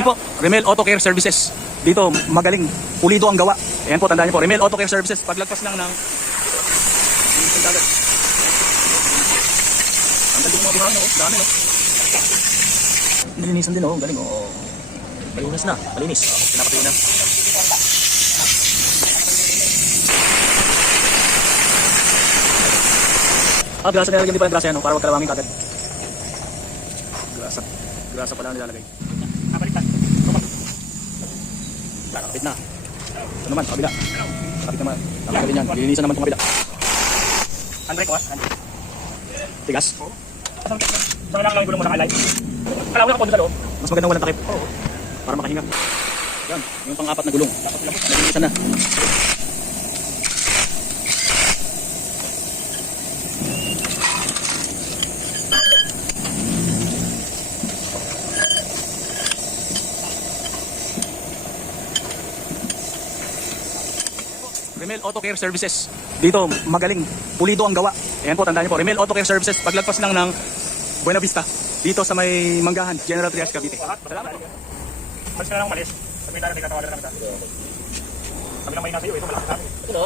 Ayan po, Remel Auto Care Services. Dito, magaling, pulido ang gawa. Ayan po, tandaan niyo po, Remel Auto Care Services. Paglagpas lang ng... Ang galing mga buhang, oh. Dami, oh. Nilinisan din, oh. Galing, oh. Malinis na, malinis. Pinapatuloy na. Grasa nilalagyan din pala ng grasa yan, no? Para huwag kalawangin kagad. Grasa pala nilalagay. Kapalitan. Kapit na. Ito naman, kabila. Kapit naman. Kapit yan. Lilinisan naman itong kabila. Andre ko, Tigas. Saan lang yung gulong mo nakalay? Kala ko nakapondo sa loob. Mas magandang walang takip. Para makahinga. Yan, yung pang-apat na gulong. Lilinisan na. Remel Auto Care Services. Dito, magaling, pulido ang gawa. Ayan po, tandaan niyo po, Remel Auto Care Services. Paglagpas lang ng Buena Vista, dito sa may Manggahan, General Trias, Cavite. Salamat po. Mas ka na lang umalis. Sabi tayo, hindi ka tawagan na kita. Sabi lang may nasa iyo, ito malaki. Ito,